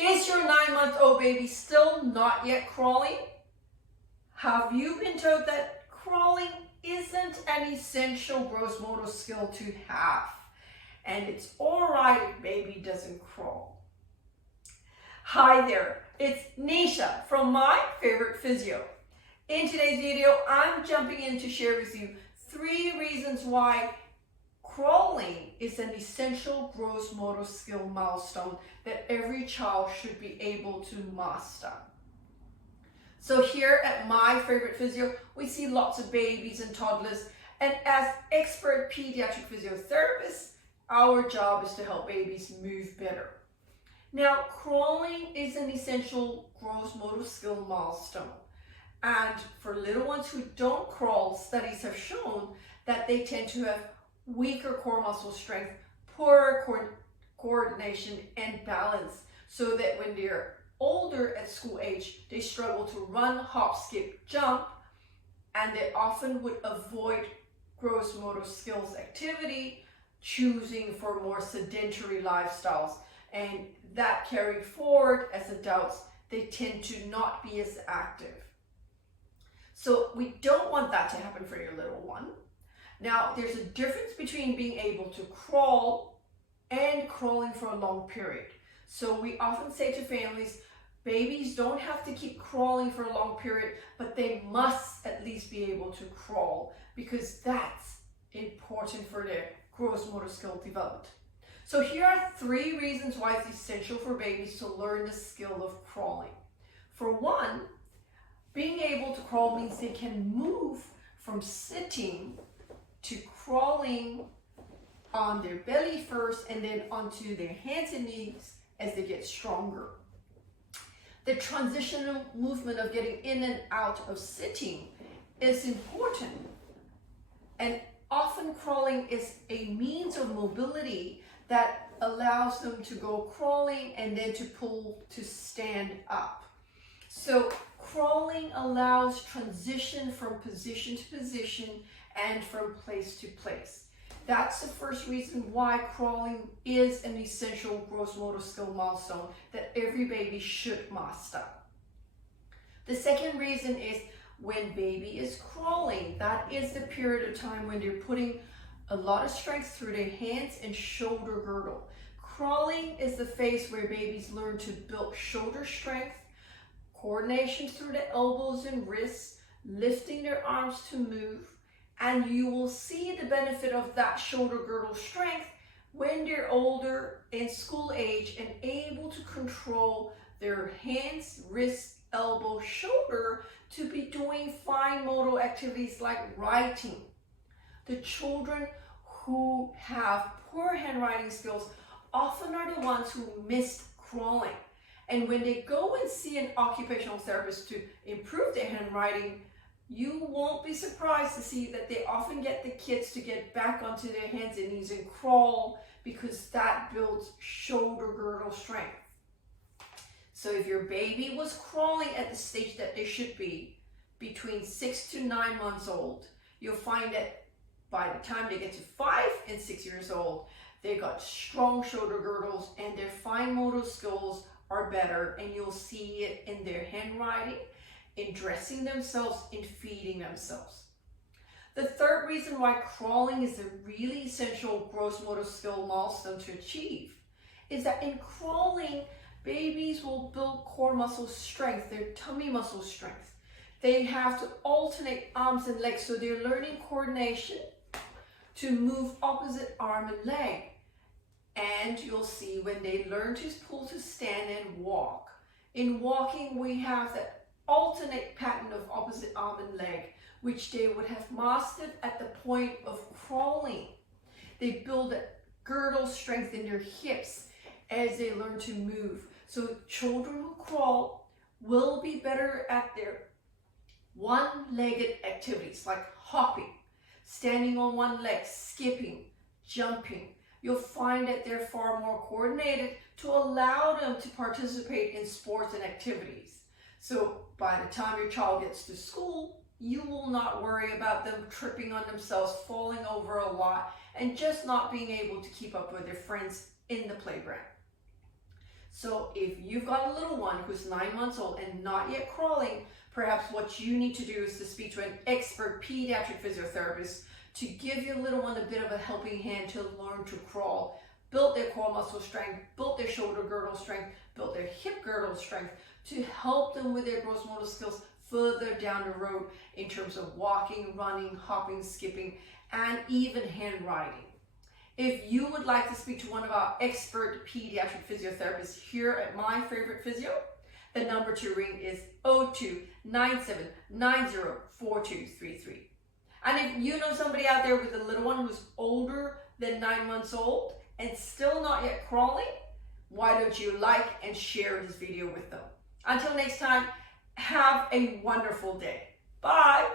Is your 9-month-old baby still not yet crawling? Have you been told that crawling isn't an essential gross motor skill to have? And it's all right if baby doesn't crawl. Hi there, it's Neesha from My Favorite Physio. In today's video, I'm jumping in to share with you 3 reasons why crawling is an essential gross motor skill milestone that every child should be able to master. So here at My Favorite Physio, we see lots of babies and toddlers, and as expert pediatric physiotherapists, our job is to help babies move better. Now, crawling is an essential gross motor skill milestone. And for little ones who don't crawl, studies have shown that they tend to have weaker core muscle strength, poorer coordination and balance, so that when they're older at school age, they struggle to run, hop, skip, jump, and they often would avoid gross motor skills activity, choosing for more sedentary lifestyles. And that carried forward as adults, they tend to not be as active. So we don't want that to happen for your little one. Now, there's a difference between being able to crawl and crawling for a long period. So we often say to families, babies don't have to keep crawling for a long period, but they must at least be able to crawl because that's important for their gross motor skill development. So here are 3 reasons why it's essential for babies to learn the skill of crawling. For one, being able to crawl means they can move from sitting to crawling on their belly first and then onto their hands and knees as they get stronger. The transitional movement of getting in and out of sitting is important, and often crawling is a means of mobility that allows them to go crawling and then to pull to stand up. So crawling allows transition from position to position and from place to place. That's the first reason why crawling is an essential gross motor skill milestone that every baby should master. The second reason is when baby is crawling, that is the period of time when they're putting a lot of strength through their hands and shoulder girdle. Crawling is the phase where babies learn to build shoulder strength, coordination through the elbows and wrists, lifting their arms to move, and you will see the benefit of that shoulder girdle strength when they're older in school age and able to control their hands, wrists, elbow, shoulder to be doing fine motor activities like writing. The children who have poor handwriting skills often are the ones who missed crawling. And when they go and see an occupational therapist to improve their handwriting, you won't be surprised to see that they often get the kids to get back onto their hands and knees and crawl because that builds shoulder girdle strength. So if your baby was crawling at the stage that they should be, between 6 to 9 months old, you'll find that by the time they get to 5 and 6 years old, they've got strong shoulder girdles and their fine motor skills are better, and you'll see it in their handwriting, in dressing themselves, in feeding themselves. The third reason why crawling is a really essential gross motor skill milestone to achieve is that in crawling, babies will build core muscle strength, their tummy muscle strength. They have to alternate arms and legs, so they're learning coordination to move opposite arm and leg. And you'll see when they learn to pull to stand and walk. In walking, we have that alternate pattern of opposite arm and leg, which they would have mastered at the point of crawling. They build a girdle strength in their hips as they learn to move. So children who crawl will be better at their one-legged activities like hopping, standing on one leg, skipping, jumping. You'll find that they're far more coordinated to allow them to participate in sports and activities. So by the time your child gets to school, you will not worry about them tripping on themselves, falling over a lot, and just not being able to keep up with their friends in the playground. So if you've got a little one who's 9 months old and not yet crawling, perhaps what you need to do is to speak to an expert pediatric physiotherapist to give your little one a bit of a helping hand to learn to crawl, build their core muscle strength, build their shoulder girdle strength, build their hip girdle strength to help them with their gross motor skills further down the road in terms of walking, running, hopping, skipping, and even hand riding. If you would like to speak to one of our expert pediatric physiotherapists here at My Favorite Physio, the number to ring is 02-9790-4233. And if you know somebody out there with a little one who's older than 9 months old and still not yet crawling, why don't you like and share this video with them? Until next time, have a wonderful day. Bye.